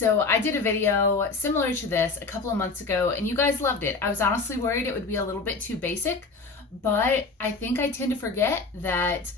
So I did a video similar to this a couple of months ago and you guys loved it. I was honestly worried it would be a little bit too basic, but I think I tend to forget that,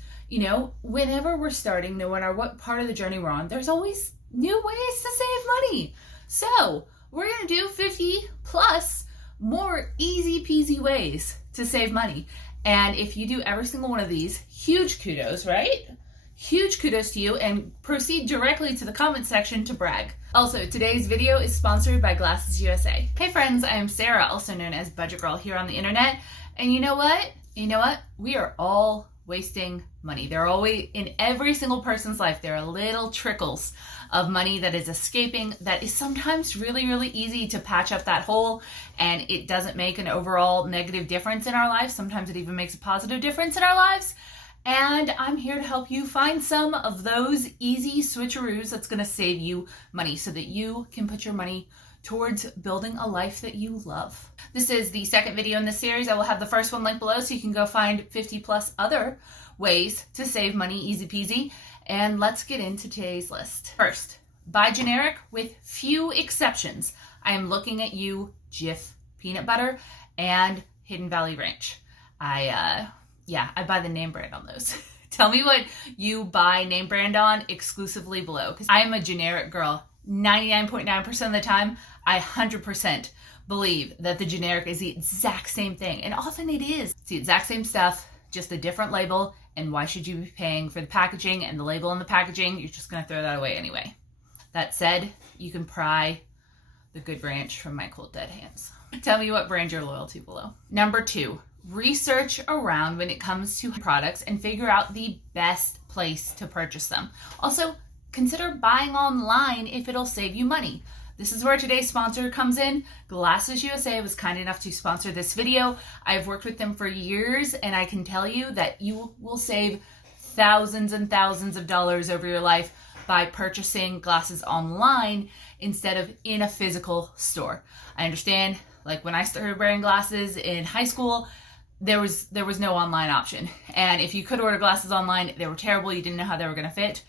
whenever we're starting, no matter what part of the journey we're on, there's always new ways to save money. So we're gonna do 50 plus more easy peasy ways to save money. And if you do every single one of these, huge kudos, right? Huge kudos to you, and proceed directly to the comment section to brag. Also, today's video is sponsored by Glasses USA. Hey friends, I am Sarah, also known as Budget Girl here on the internet. And you know what? We are all wasting money. There are always, in every single person's life, there are little trickles of money that is escaping that is sometimes really, really easy to patch up that hole, and it doesn't make an overall negative difference in our lives. Sometimes it even makes a positive difference in our lives. And I'm here to help you find some of those easy switcheroos that's going to save you money so that you can put your money towards building a life that you love. This is the second video in this series. I will have the first one linked below so you can go find 50 plus other ways to save money easy peasy. And let's get into today's list. First, buy generic with few exceptions. I am looking at you, Jif Peanut Butter and Hidden Valley Ranch. I buy the name brand on those. Tell me what you buy name brand on exclusively below, because I am a generic girl. 99.9% of the time, I 100% believe that the generic is the exact same thing. And often it is. It's the exact same stuff, just a different label. And why should you be paying for the packaging and the label on the packaging? You're just gonna throw that away anyway. That said, you can pry the good ranch from my cold dead hands. Tell me what brand you're loyal to below. Number 2. Research around when it comes to products and figure out the best place to purchase them. Also, consider buying online if it'll save you money. This is where today's sponsor comes in. Glasses USA was kind enough to sponsor this video. I've worked with them for years, and I can tell you that you will save thousands and thousands of dollars over your life by purchasing glasses online instead of in a physical store. I understand, like when I started wearing glasses in high school, there was no online option. And if you could order glasses online, they were terrible. You didn't know how they were going to fit.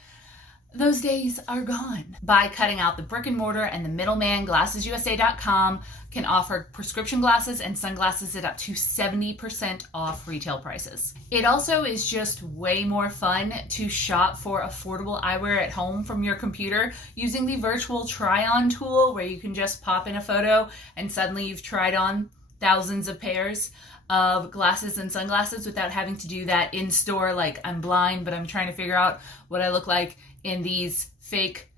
Those days are gone. By cutting out the brick and mortar and the middleman, GlassesUSA.com can offer prescription glasses and sunglasses at up to 70% off retail prices. It also is just way more fun to shop for affordable eyewear at home from your computer using the virtual try-on tool, where you can just pop in a photo and suddenly you've tried on thousands of pairs of glasses and sunglasses without having to do that in store. Like, I'm blind, but I'm trying to figure out what I look like in these fake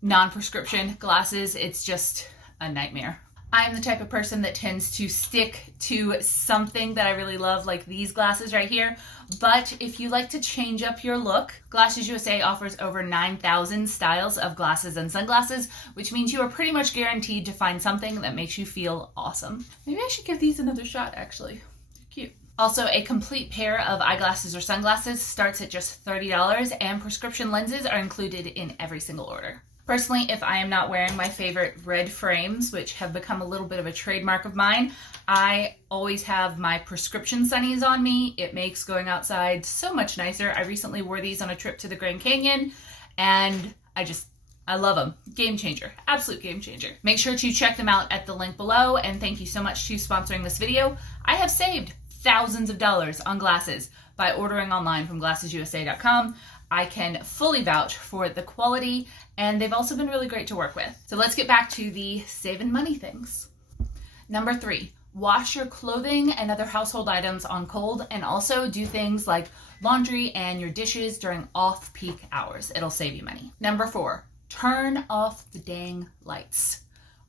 non-prescription glasses. It's just a nightmare. I'm the type of person that tends to stick to something that I really love, like these glasses right here. But if you like to change up your look, Glasses USA offers over 9,000 styles of glasses and sunglasses, which means you are pretty much guaranteed to find something that makes you feel awesome. Maybe I should give these another shot, actually. They're cute. Also, a complete pair of eyeglasses or sunglasses starts at just $30, and prescription lenses are included in every single order. Personally, if I am not wearing my favorite red frames, which have become a little bit of a trademark of mine, I always have my prescription sunnies on me. It makes going outside so much nicer. I recently wore these on a trip to the Grand Canyon, and I love them. Game changer. Absolute game changer. Make sure to check them out at the link below, and thank you so much to sponsoring this video. I have saved thousands of dollars on glasses by ordering online from GlassesUSA.com. I can fully vouch for the quality, and they've also been really great to work with. So let's get back to the saving money things. Number 3, wash your clothing and other household items on cold, and also do things like laundry and your dishes during off-peak hours. It'll save you money. Number 4, turn off the dang lights.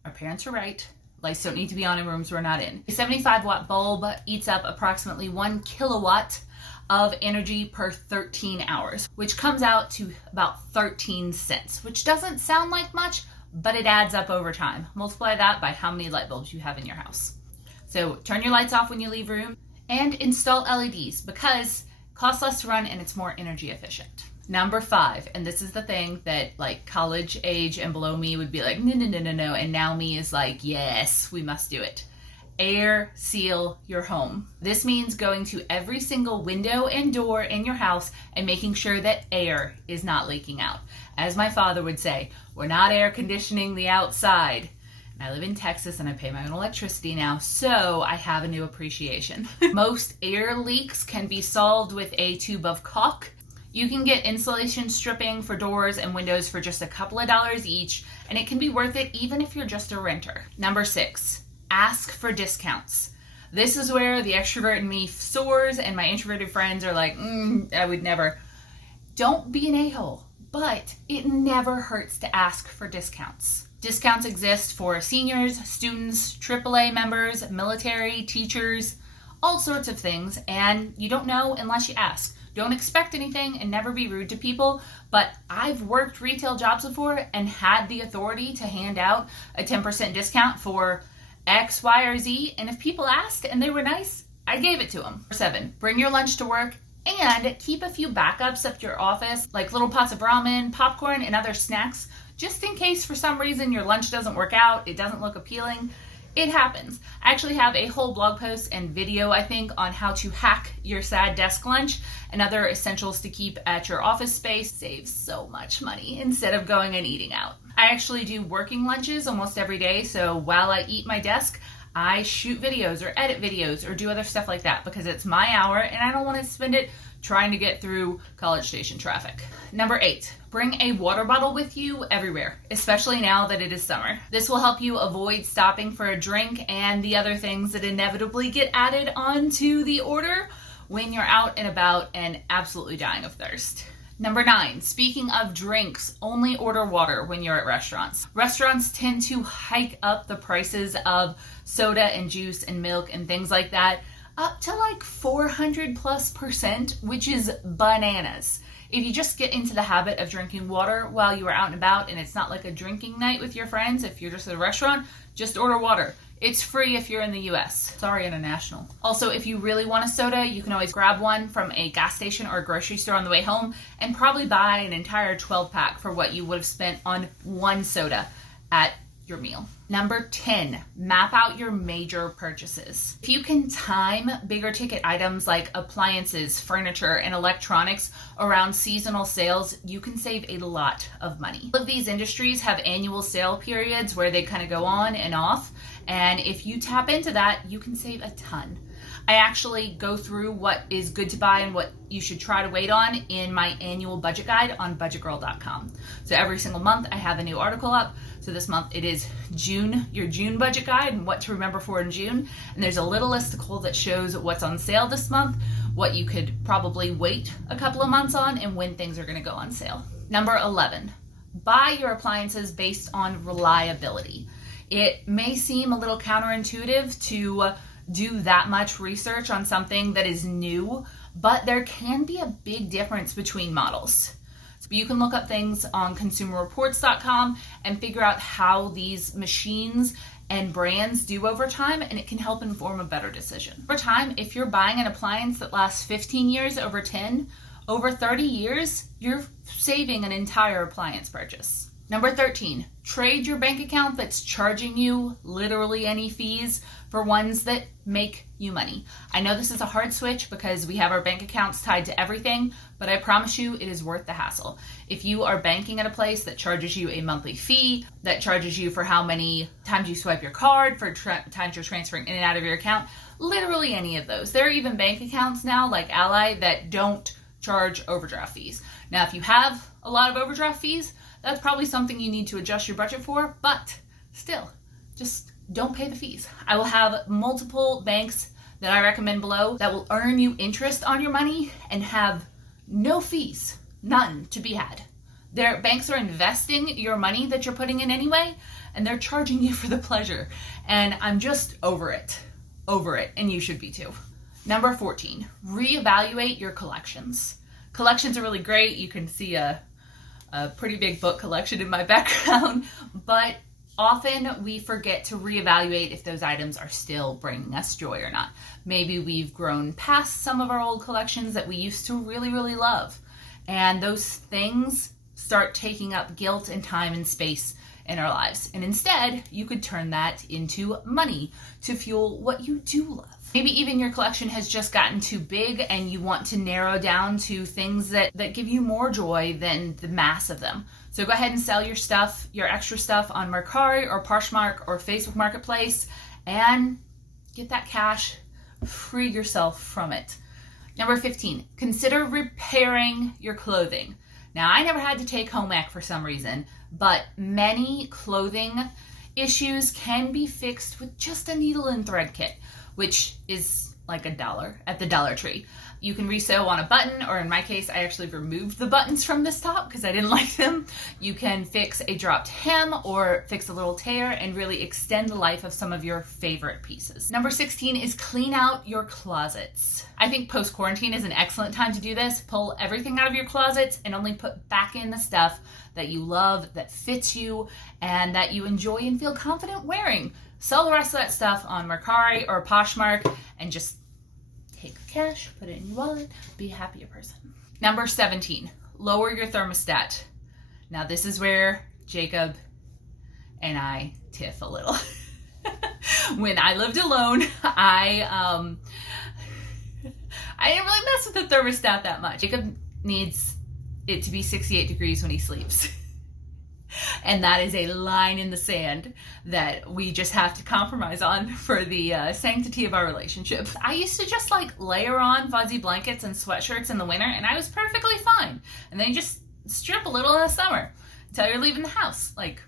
Our parents are right. Lights don't need to be on in rooms we're not in. A 75-watt bulb eats up approximately 1 kilowatt of energy per 13 hours, which comes out to about 13 cents, which doesn't sound like much, but it adds up over time. Multiply that by how many light bulbs you have in your house. So turn your lights off when you leave room, and install LEDs because it costs less to run and it's more energy efficient. Number 5, and this is the thing that like college age and below me would be like, no, and now me is like, yes, we must do it. Air seal your home. This means going to every single window and door in your house and making sure that air is not leaking out. As my father would say, we're not air conditioning the outside. And I live in Texas and I pay my own electricity now, so I have a new appreciation. Most air leaks can be solved with a tube of caulk. You can get insulation stripping for doors and windows for just a couple of dollars each, and it can be worth it even if you're just a renter. Number 6. Ask for discounts. This is where the extrovert in me soars and my introverted friends are like, I would never. Don't be an a-hole, but it never hurts to ask for discounts. Discounts exist for seniors, students, AAA members, military, teachers, all sorts of things, and you don't know unless you ask. Don't expect anything and never be rude to people, but I've worked retail jobs before and had the authority to hand out a 10% discount for X, Y, or Z, and if people asked and they were nice, I gave it to them. 7, bring your lunch to work and keep a few backups at your office, like little pots of ramen, popcorn, and other snacks, just in case for some reason your lunch doesn't work out, it doesn't look appealing. It happens. I actually have a whole blog post and video, I think, on how to hack your sad desk lunch and other essentials to keep at your office space. Saves so much money instead of going and eating out. I actually do working lunches almost every day, so while I eat my desk, I shoot videos or edit videos or do other stuff like that because it's my hour and I don't want to spend it trying to get through College Station traffic. Number 8, bring a water bottle with you everywhere, especially now that it is summer. This will help you avoid stopping for a drink and the other things that inevitably get added onto the order when you're out and about and absolutely dying of thirst. Number 9, speaking of drinks, only order water when you're at restaurants. Restaurants tend to hike up the prices of soda and juice and milk and things like that up to like 400+%, which is bananas. If you just get into the habit of drinking water while you are out and about and it's not like a drinking night with your friends, if you're just at a restaurant, just order water. It's free if you're in the US. Sorry, international. Also, if you really want a soda, you can always grab one from a gas station or a grocery store on the way home and probably buy an entire 12-pack for what you would have spent on one soda at your meal. Number 10, map out your major purchases. If you can time bigger ticket items like appliances, furniture, and electronics around seasonal sales, you can save a lot of money. All of these industries have annual sale periods where they kind of go on and off, and if you tap into that, you can save a ton. I actually go through what is good to buy and what you should try to wait on in my annual budget guide on budgetgirl.com. So every single month I have a new article up. So this month it is June, your June budget guide and what to remember for in June. And there's a little listicle that shows what's on sale this month, what you could probably wait a couple of months on, and when things are going to go on sale. Number 11, buy your appliances based on reliability. It may seem a little counterintuitive to do that much research on something that is new, but there can be a big difference between models. So you can look up things on consumerreports.com and figure out how these machines and brands do over time, and it can help inform a better decision. Over time, if you're buying an appliance that lasts 15 years over 10, over 30 years, you're saving an entire appliance purchase. Number 13, trade your bank account that's charging you literally any fees for ones that make you money. I know this is a hard switch because we have our bank accounts tied to everything, but I promise you it is worth the hassle. If you are banking at a place that charges you a monthly fee, that charges you for how many times you swipe your card, for times you're transferring in and out of your account, literally any of those. There are even bank accounts now like Ally that don't charge overdraft fees. Now, if you have a lot of overdraft fees, that's probably something you need to adjust your budget for, but still, just don't pay the fees. I will have multiple banks that I recommend below that will earn you interest on your money and have no fees, none to be had. Their banks are investing your money that you're putting in anyway, and they're charging you for the pleasure. And I'm just over it, and you should be too. Number 14, reevaluate your collections. Collections are really great. You can see a pretty big book collection in my background, but often we forget to reevaluate if those items are still bringing us joy or not. Maybe we've grown past some of our old collections that we used to really, really love, and those things start taking up guilt and time and space in our lives. And instead, you could turn that into money to fuel what you do love. Maybe even your collection has just gotten too big and you want to narrow down to things that give you more joy than the mass of them. So go ahead and sell your stuff, your extra stuff on Mercari or Poshmark or Facebook Marketplace and get that cash, free yourself from it. Number 15, consider repairing your clothing. Now, I never had to take home ec for some reason, but many clothing issues can be fixed with just a needle and thread kit, which is like $1 at the Dollar Tree. You can resew on a button, or in my case, I actually removed the buttons from this top because I didn't like them. You can fix a dropped hem or fix a little tear and really extend the life of some of your favorite pieces. Number 16 is clean out your closets. I think post-quarantine is an excellent time to do this. Pull everything out of your closets and only put back in the stuff that you love, that fits you, and that you enjoy and feel confident wearing. Sell the rest of that stuff on Mercari or Poshmark and just take the cash, put it in your wallet, be a happier person. Number 17, lower your thermostat. Now this is where Jacob and I tiff a little. When I lived alone, I didn't really mess with the thermostat that much. Jacob needs it to be 68 degrees when he sleeps. And that is a line in the sand that we just have to compromise on for the sanctity of our relationship. I used to just like layer on fuzzy blankets and sweatshirts in the winter and I was perfectly fine. And then you just strip a little in the summer until you're leaving the house. Like,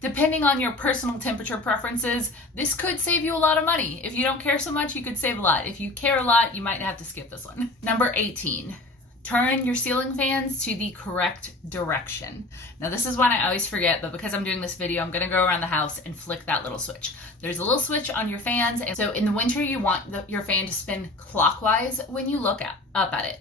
depending on your personal temperature preferences, this could save you a lot of money. If you don't care so much, you could save a lot. If you care a lot, you might have to skip this one. Number 18. Turn your ceiling fans to the correct direction. Now this is one I always forget, but because I'm doing this video, I'm gonna go around the house and flick that little switch. There's a little switch on your fans, and so in the winter you want your fan to spin clockwise when you look up at it.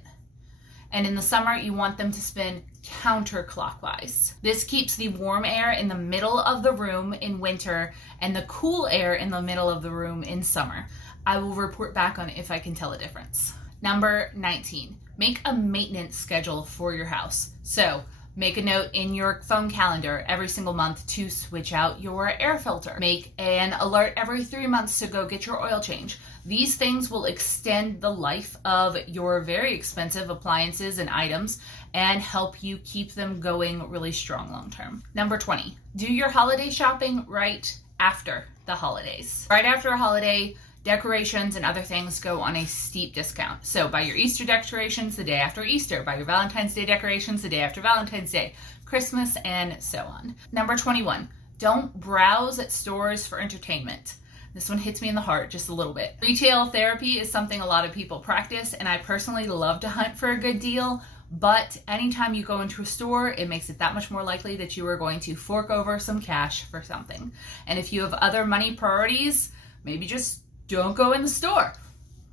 And in the summer, you want them to spin counterclockwise. This keeps the warm air in the middle of the room in winter and the cool air in the middle of the room in summer. I will report back on if I can tell a difference. Number 19. Make a maintenance schedule for your house. So make a note in your phone calendar every single month to switch out your air filter. Make an alert every 3 months to go get your oil change. These things will extend the life of your very expensive appliances and items and help you keep them going really strong long term. Number 20, do your holiday shopping right after the holidays. Right after a holiday, decorations and other things go on a steep discount. So buy your Easter decorations the day after Easter, buy your Valentine's Day decorations the day after Valentine's Day, Christmas, and so on. Number 21, don't browse at stores for entertainment. This one hits me in the heart just a little bit. Retail therapy is something a lot of people practice, and I personally love to hunt for a good deal, but anytime you go into a store, it makes it that much more likely that you are going to fork over some cash for something. And if you have other money priorities, maybe just don't go in the store.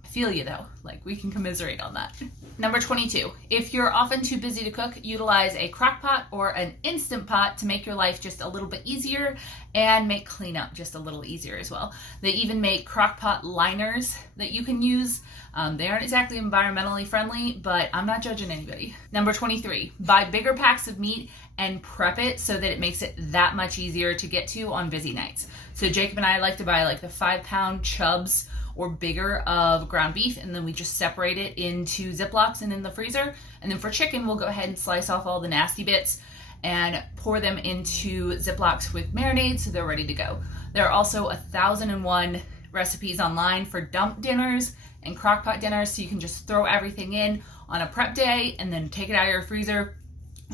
I feel you though, like we can commiserate on that. Number 22, if you're often too busy to cook, utilize a crock pot or an Instant Pot to make your life just a little bit easier and make cleanup just a little easier as well. They even make crock pot liners that you can use. They aren't exactly environmentally friendly, but I'm not judging anybody. Number 23, buy bigger packs of meat and prep it so that it makes it that much easier to get to on busy nights. So Jacob and I like to buy like the 5-pound chubs or bigger of ground beef, and then we just separate it into Ziplocs and in the freezer. And then for chicken, we'll go ahead and slice off all the nasty bits and pour them into Ziplocs with marinade so they're ready to go. There are also 1,001 recipes online for dump dinners and crockpot dinners, so you can just throw everything in on a prep day and then take it out of your freezer,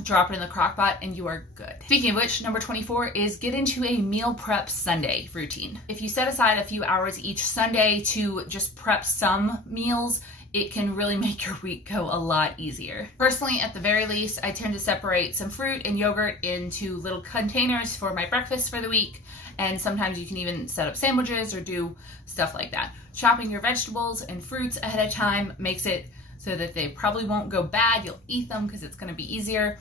drop it in the crock pot, and you are good. Speaking of which, number 24 is get into a meal prep Sunday routine. If you set aside a few hours each Sunday to just prep some meals, it can really make your week go a lot easier. Personally, at the very least, I tend to separate some fruit and yogurt into little containers for my breakfast for the week, and sometimes you can even set up sandwiches or do stuff like that. Chopping your vegetables and fruits ahead of time makes it so that they probably won't go bad. You'll eat them because it's going to be easier,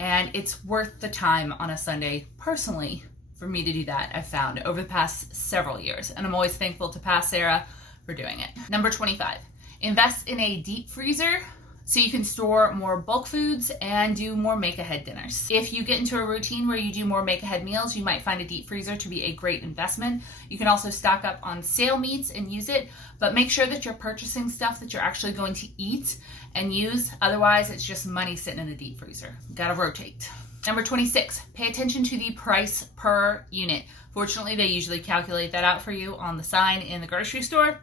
and it's worth the time on a Sunday, personally, for me to do that, I've found over the past several years, and I'm always thankful to past Sarah for doing it. Number 25, invest in a deep freezer so you can store more bulk foods and do more make-ahead dinners. If you get into a routine where you do more make-ahead meals, you might find a deep freezer to be a great investment. You can also stock up on sale meats and use it, but make sure that you're purchasing stuff that you're actually going to eat and use. Otherwise, it's just money sitting in the deep freezer. Gotta rotate. Number 26, pay attention to the price per unit. Fortunately, they usually calculate that out for you on the sign in the grocery store.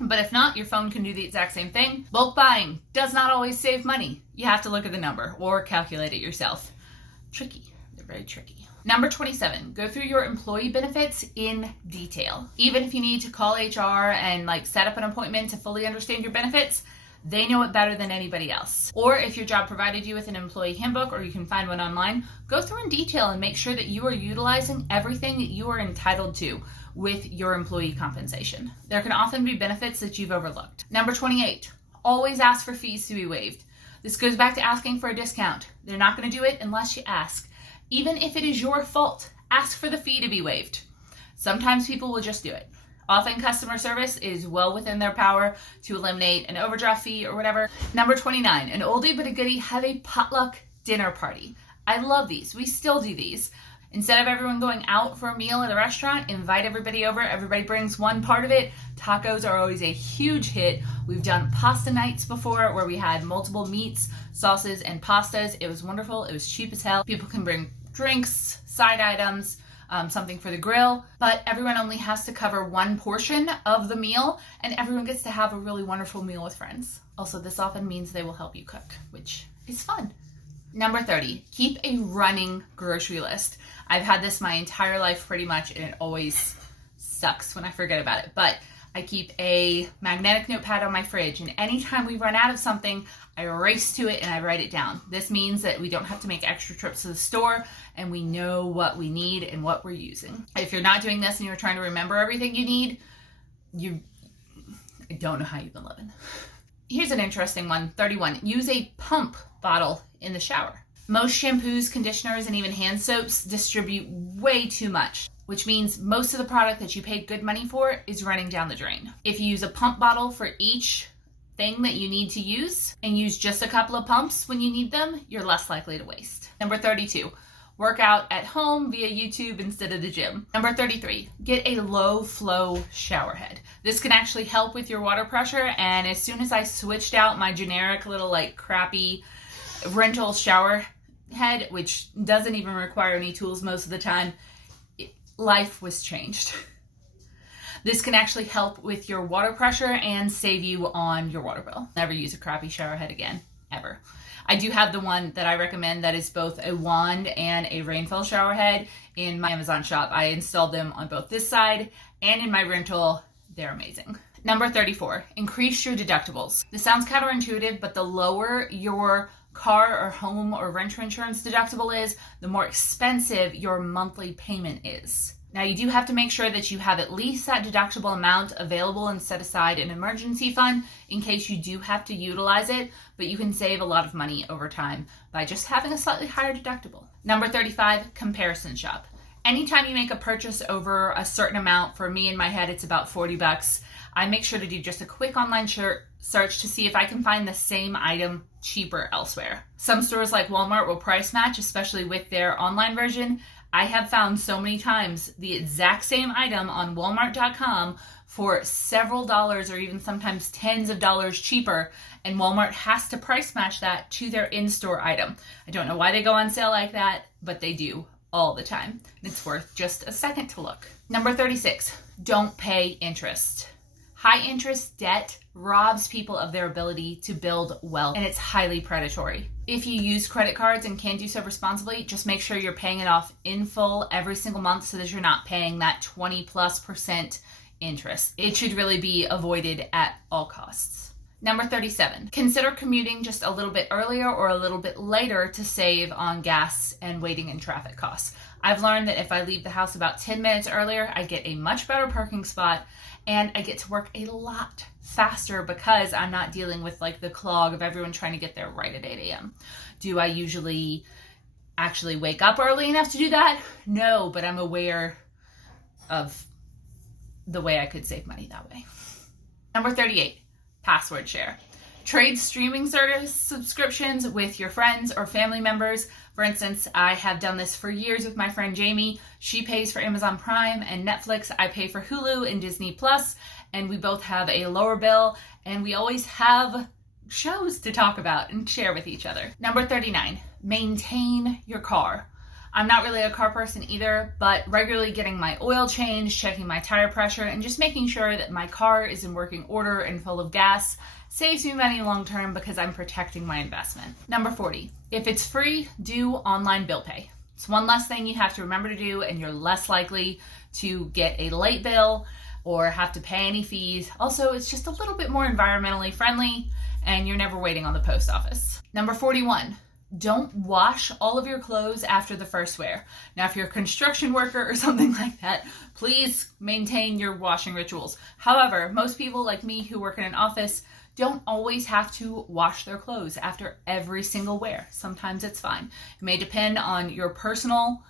But if not, your phone can do the exact same thing. Bulk buying does not always save money. You have to look at the number or calculate it yourself. Tricky. They're very tricky. Number 27, go through your employee benefits in detail. Even if you need to call HR and set up an appointment to fully understand your benefits, they know it better than anybody else. Or if your job provided you with an employee handbook, or you can find one online, go through in detail and make sure that you are utilizing everything that you are entitled to with your employee compensation. There can often be benefits that you've overlooked. Number 28, always ask for fees to be waived. This goes back to asking for a discount. They're not going to do it unless you ask. Even if it is your fault, ask for the fee to be waived. Sometimes people will just do it. Often customer service is well within their power to eliminate an overdraft fee or whatever. Number 29, an oldie but a goodie, have a potluck dinner party. I love these. We still do these. Instead of everyone going out for a meal at a restaurant, invite everybody over. Everybody brings one part of it. Tacos are always a huge hit. We've done pasta nights before where we had multiple meats, sauces, and pastas. It was wonderful. It was cheap as hell. People can bring drinks, side items, something for the grill, but everyone only has to cover one portion of the meal, and everyone gets to have a really wonderful meal with friends. Also, this often means they will help you cook, which is fun. Number 30, keep a running grocery list. I've had this my entire life pretty much, and it always sucks when I forget about it, but I keep a magnetic notepad on my fridge, and anytime we run out of something, I race to it and I write it down. This means that we don't have to make extra trips to the store, and we know what we need and what we're using. If you're not doing this and you're trying to remember everything you need, I don't know how you've been living. Here's an interesting one, 31. Use a pump bottle in the shower. Most shampoos, conditioners, and even hand soaps distribute way too much, which means most of the product that you paid good money for is running down the drain. If you use a pump bottle for each thing that you need to use and use just a couple of pumps when you need them, you're less likely to waste. Number 32, work out at home via YouTube instead of the gym. Number 33, get a low flow shower head. This can actually help with your water pressure, and as soon as I switched out my generic little crappy rental shower head, which doesn't even require any tools most of the time, life was changed. This can actually help with your water pressure and save you on your water bill. Never use a crappy shower head again, ever. I do have the one that I recommend that is both a wand and a rainfall shower head in my Amazon shop. I installed them on both this side and in my rental. They're amazing. Number 34, increase your deductibles. This sounds counterintuitive, but the lower your car or home or renter insurance deductible is, the more expensive your monthly payment is. Now, you do have to make sure that you have at least that deductible amount available and set aside an emergency fund in case you do have to utilize it, but you can save a lot of money over time by just having a slightly higher deductible. Number 35, comparison shop. Anytime you make a purchase over a certain amount, for me in my head it's about $40, I make sure to do just a quick online search to see if I can find the same item cheaper elsewhere. Some stores like Walmart will price match, especially with their online version. I have found so many times the exact same item on Walmart.com for several dollars or even sometimes tens of dollars cheaper, and Walmart has to price match that to their in-store item. I don't know why they go on sale like that, but they do all the time. It's worth just a second to look. Number 36, don't pay interest. High interest debt robs people of their ability to build wealth, and it's highly predatory. If you use credit cards and can do so responsibly, just make sure you're paying it off in full every single month so that you're not paying that 20+% interest. It should really be avoided at all costs. Number 37, consider commuting just a little bit earlier or a little bit later to save on gas and waiting in traffic costs. I've learned that if I leave the house about 10 minutes earlier, I get a much better parking spot and I get to work a lot faster because I'm not dealing with the clog of everyone trying to get there right at 8 a.m. Do I usually actually wake up early enough to do that? No, but I'm aware of the way I could save money that way. Number 38, password share. Trade streaming service subscriptions with your friends or family members. For instance, I have done this for years with my friend Jamie. She pays for Amazon Prime and Netflix. I pay for Hulu and Disney Plus, and we both have a lower bill, and we always have shows to talk about and share with each other. Number 39, maintain your car. I'm not really a car person either, but regularly getting my oil changed, checking my tire pressure, and just making sure that my car is in working order and full of gas saves me money long term because I'm protecting my investment. Number 40, if it's free, do online bill pay. It's one less thing you have to remember to do, and you're less likely to get a late bill or have to pay any fees. Also, it's just a little bit more environmentally friendly, and you're never waiting on the post office. Number 41, don't wash all of your clothes after the first wear. Now, if you're a construction worker or something like that, please maintain your washing rituals. However, most people like me who work in an office don't always have to wash their clothes after every single wear. Sometimes it's fine. It may depend on your personal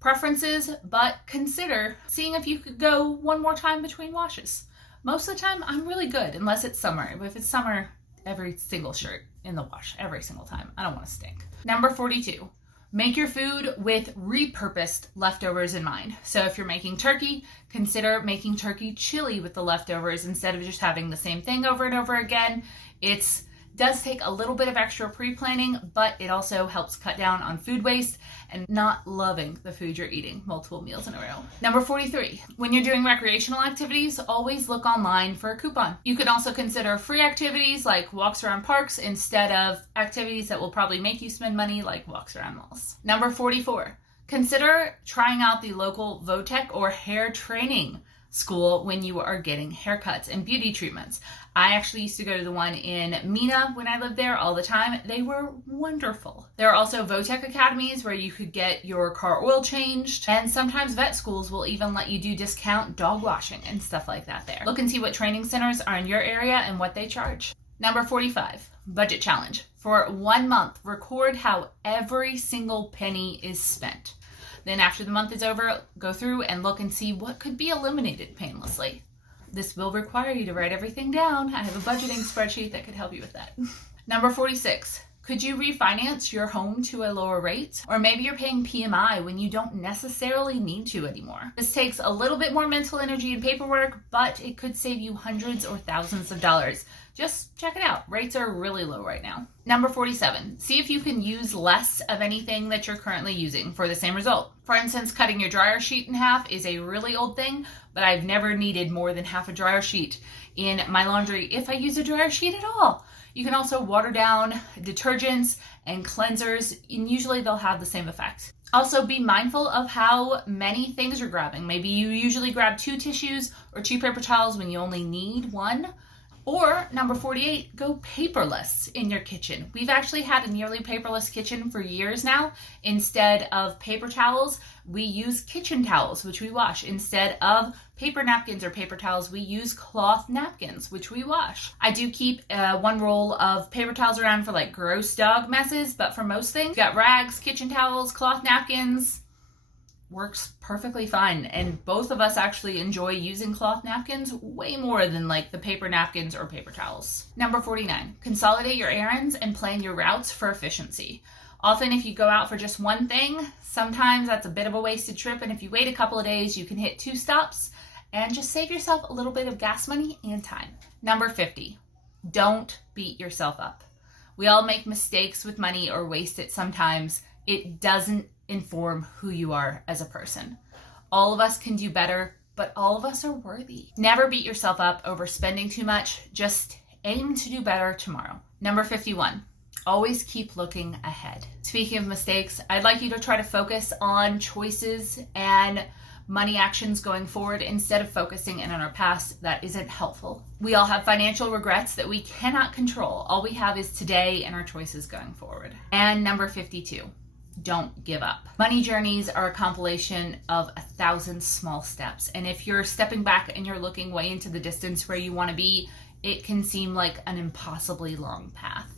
preferences, but consider seeing if you could go one more time between washes. Most of the time, I'm really good, unless it's summer. If it's summer, every single shirt in the wash, every single time. I don't want to stink. Number 42, make your food with repurposed leftovers in mind. So if you're making turkey, consider making turkey chili with the leftovers instead of just having the same thing over and over again. It does take a little bit of extra pre-planning, but it also helps cut down on food waste and not loving the food you're eating multiple meals in a row. Number 43, when you're doing recreational activities, always look online for a coupon. You can also consider free activities like walks around parks instead of activities that will probably make you spend money like walks around malls. Number 44, consider trying out the local Votech or hair training school when you are getting haircuts and beauty treatments. I actually used to go to the one in Mina when I lived there all the time. They were wonderful. There are also Votech academies where you could get your car oil changed, and sometimes vet schools will even let you do discount dog washing and stuff like that there. Look and see what training centers are in your area and what they charge. Number 45, budget challenge. For 1 month, record how every single penny is spent. Then after the month is over, go through and look and see what could be eliminated painlessly. This will require you to write everything down. I have a budgeting spreadsheet that could help you with that. Number 46, could you refinance your home to a lower rate? Or maybe you're paying PMI when you don't necessarily need to anymore. This takes a little bit more mental energy and paperwork, but it could save you hundreds or thousands of dollars. Just check it out. Rates are really low right now. Number 47, see if you can use less of anything that you're currently using for the same result. For instance, cutting your dryer sheet in half is a really old thing, but I've never needed more than half a dryer sheet in my laundry if I use a dryer sheet at all. You can also water down detergents and cleansers, and usually they'll have the same effect. Also, be mindful of how many things you're grabbing. Maybe you usually grab 2 tissues or 2 paper towels when you only need 1. Or number 48, go paperless in your kitchen. We've actually had a nearly paperless kitchen for years now. Instead of paper towels, we use kitchen towels, which we wash. Instead of paper napkins or paper towels, we use cloth napkins, which we wash. I do keep 1 roll of paper towels around for like gross dog messes, but for most things, got rags, kitchen towels, cloth napkins. Works perfectly fine, and both of us actually enjoy using cloth napkins way more than like the paper napkins or paper towels. Number 49, consolidate your errands and plan your routes for efficiency. Often if you go out for just one thing, sometimes that's a bit of a wasted trip, and if you wait a couple of days, you can hit 2 stops and just save yourself a little bit of gas money and time. Number 50, don't beat yourself up. We all make mistakes with money or waste it sometimes. It doesn't inform who you are as a person. All of us can do better, but all of us are worthy. Never beat yourself up over spending too much. Just aim to do better tomorrow. Number 51, always keep looking ahead. Speaking of mistakes, I'd like you to try to focus on choices and money actions going forward instead of focusing in on our past. That isn't helpful. We all have financial regrets that we cannot control. All we have is today and our choices going forward. And number 52, don't give up. Money journeys are a compilation of 1,000 small steps. And if you're stepping back and you're looking way into the distance where you want to be, it can seem like an impossibly long path.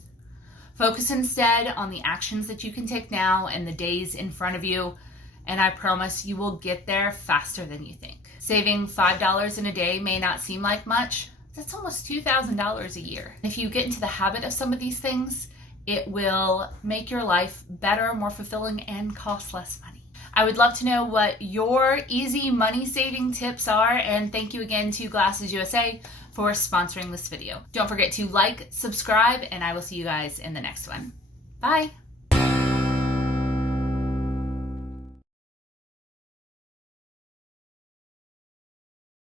Focus instead on the actions that you can take now and the days in front of you, and I promise you will get there faster than you think. Saving $5 in a day may not seem like much, That's almost $2,000 a year. If you get into the habit of some of these things, it will make your life better, more fulfilling, and cost less money. I would love to know what your easy money saving tips are, and thank you again to Glasses USA for sponsoring this video. Don't forget to like, subscribe, and I will see you guys in the next one. Bye.